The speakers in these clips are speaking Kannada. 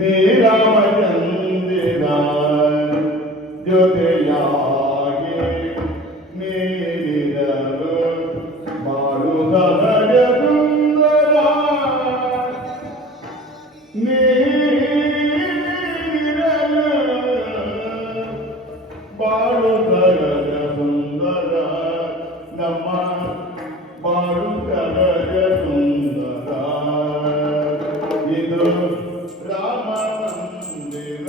ನೀರಾಮಚಂದಿರ ಜೊತೆಯಾಗಿ ನೀಡಿದರು ಬಾಳು ಸಹಜ ಸುಂದರ ನೀಡಿದರು ಬಾಳು ಸಹಜ ಸುಂದರ ನಮ್ಮ ಬಾಳು ಸಹಜ ಸುಂದರ ಇದು ರಾಮ ಮಂದಿರ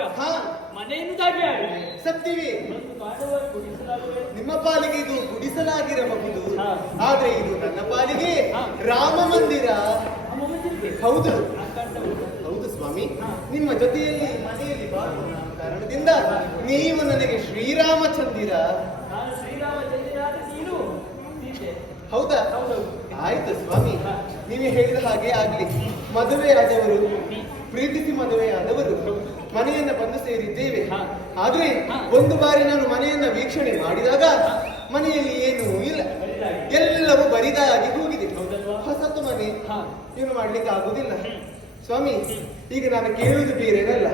ಮಾಡುವಾಗ ಹಾ ಮನೆಯಿಂದಾಗಿ ಆಗಿದೆ. ಸತ್ಯವೇ. ಒಂದು ಮಾಡುವ ಗುಡಿಸಲಾಗಿದೆ. ನಿಮ್ಮ ಪಾಲಿಗೆ ಇದು ಗುಡಿಸಲಾಗಿರಬಹುದು, ಹಾ. ಆದ್ರೆ ಇದು ನನ್ನ ಪಾಲಿಗೆ ಹಾ. ರಾಮ ಮಂದಿರ. ನಮ್ಮ ಮಂದಿರಕ್ಕೆ ಹೌದು ಆ ಕಾಣ್ತಾ ಉಂಟು. ಹೌದು ಸ್ವಾಮಿ. ಹಾ. ನಿಮ್ಮ ಜೊತೆಯಲ್ಲಿ ಮನೆಯಲ್ಲಿ ಬಾಳುವ ಕಾರಣದಿಂದ ನೀವು ನನಗೆ ಶ್ರೀರಾಮಚಂದಿರ. ನಾನು ಶ್ರೀರಾಮಚಂದ್ರ ಆದ್ರೆ ನೀನು ಸೀತೆ. ಹೌದಾ? ಹೌದೌದು. ಆಯ್ತು ಸ್ವಾಮಿ, ಹಾ. ನೀವೇ ಹೇಳಿದ ಹಾಗೆ ಆಗ್ಲಿ. ಮದುವೆಯಾದವರು, ಪ್ರೀತಿಸಿ ಮದುವೆಯಾದವರು ಮನೆಯನ್ನ ಬಂದು ಸೇರಿದ್ದೇವೆ. ಹಾ. ಆದ್ರೆ ಹಾ. ಒಂದು ಬಾರಿ ನಾನು ಮನೆಯನ್ನ ವೀಕ್ಷಣೆ ಮಾಡಿದಾಗ ಮನೆಯಲ್ಲಿ ಏನೂ ಇಲ್ಲ, ಬರಿದಾಗಿ. ಎಲ್ಲವೂ ಬರಿದಾಗಿ ಹೋಗಿದೆ. ಹೌದಲ್ವಾ? ಹೊಸತು ಮನೆ, ಹಾ. ಏನು ಮಾಡ್ಲಿಕ್ಕೆ ಆಗುದಿಲ್ಲ. ಸ್ವಾಮಿ, ಈಗ ನಾನು ಕೇಳುವುದು ಬೇರೆನಲ್ಲ,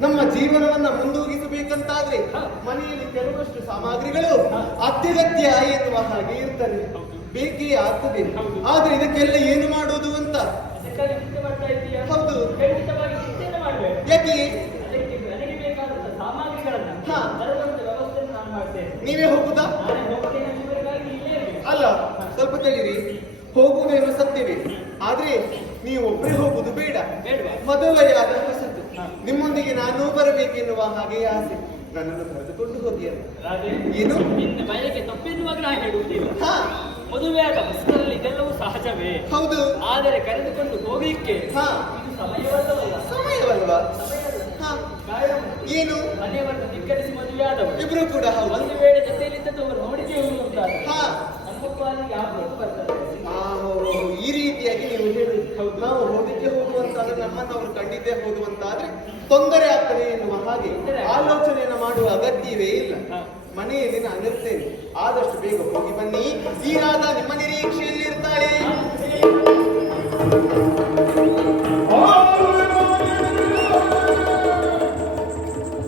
ನಮ್ಮ ಜೀವನವನ್ನ ಮುಂದೂಗಿಸಬೇಕಂತಾದ್ರೆ ಹಾ. ಮನೆಯಲ್ಲಿ ಕೆಲವಷ್ಟು ಸಾಮಗ್ರಿಗಳು ಹಾ. ಅತ್ಯಗತ್ಯ ಎನ್ನುವ ಹಾಗೆ ಇರ್ತದೆ, ಹೌದು. ಬೇಕೇ ಆಗ್ತದೆ. ಹೌದು. ಆದ್ರೆ ಇದಕ್ಕೆಲ್ಲ ಏನು ಮಾಡುವುದು ಅಂತ. ಅದಕ್ಕಾಗಿ ಚಿಂತೆ ಮಾಡ್ತಾ ಇದ್ದೀಯಾ? ಹೌದು. ಖಂಡಿತವಾಗಿ ಚಿಂತೆಯನ್ನು ಮಾಡಬೇಡ. ಯಾಕೆ? ಅದಕ್ಕೆ ನನಗೆ ಬೇಕಾದಂತ ಸಾಮಗ್ರಿಗಳನ್ನ ಹಾ. ತರುವಂತ ವ್ಯವಸ್ಥೆಯನ್ನು ನಾನು ಮಾಡ್ತೇನೆ. ನೀವೇ ಹೋಗುದಾ? ನಾನೇ ಹೋಗ್ತೇನೆ ಅನ್ನುವುದಕ್ಕಾಗಿ ನೀ ಇಲ್ಲೇ ಇರ್ಬೇಕು. ಅಲ್ಲ, ಸ್ವಲ್ಪ ತಡೀರಿ. ಹೋಗುವುದೇನು ಸತ್ಯವೇ, ಆದ್ರೆ ನೀವು ಒಬ್ಬರೇ ಹೋಗುದು ಬೇಡ. ಬೇಡವಾ? ಮದುವೆಯಾದ ಹೊಸತು, ಹಾ. ನಿಮ್ಮೊಂದಿಗೆ ನಾನೂ ಬರಬೇಕೆನ್ನುವ ಹಾಗೆ ಆಸೆ. ನನ್ನನ್ನು ಕರೆದುಕೊಂಡು ಹೋಗಿ ಅಂತ. ರಾಜೇ, ಏನು? ನಿನ್ನ ಬಯಕೆ ತಪ್ಪೆನ್ನುವಾಗ ನಾನು ಹೇಳುವುದಿಲ್ಲ. ಹಾ ಮದುವೆಯಾದ ಹೊಸದಲ್ಲಿ ಇದೆಲ್ಲವೂ ಸಹಜವೇ. ಹೌದು. ಆದರೆ ಕರೆದುಕೊಂಡು ಹೋಗಲಿಕ್ಕೆ ಹಾ ಇದು ಸಮಯವಲ್ಲವಲ್ಲ. ಸಮಯವಲ್ವಾ? ಹಾ ಕಾರಣ ಏನು? ಮನೆಯವರನ್ನು ಧಿಕ್ಕರಿಸಿ ಮದುವೆಯಾದವರು ಇಬ್ರು ಕೂಡ ಹೌದು. ಒಂದು ವೇಳೆ ಜೊತೆಯಲ್ಲಿದ್ದವರು ನೋಡಿಕೆ ಹೋಗುವಂತಾರೆ. ಹಾ ನಮ್ಮ ಪಾಲಿಗೆ ಯಾವುದು ಬರ್ತಾರೆ. ಆ, ಈ ರೀತಿಯಾಗಿ ನೀವು ಹೇಳುದು. ಹೌದು. ನಾವು ಹೋದಕ್ಕೆ ಹೋಗುವಂತಾದ್ರೆ ನಮ್ಮನ್ನು ಅವರು ಕಂಡಿದ್ದೇ ಹೋಗುವಂತಾದ್ರೆ ತೊಂದರೆ ಆಗ್ತದೆ ಎನ್ನುವ ಹಾಗೆ ಆಲೋಚನೆಯನ್ನು ಮಾಡುವ ಅಗತ್ಯವೇ ಇಲ್ಲ. ಹಾ. ಮನೆಯಲ್ಲಿ ನಾನು ಇರ್ತೇನೆ, ಆದಷ್ಟು ಬೇಗ ಹೋಗಿ ಬನ್ನಿ. ಈ ರಾಧ ನಿಮ್ಮ ನಿರೀಕ್ಷೆ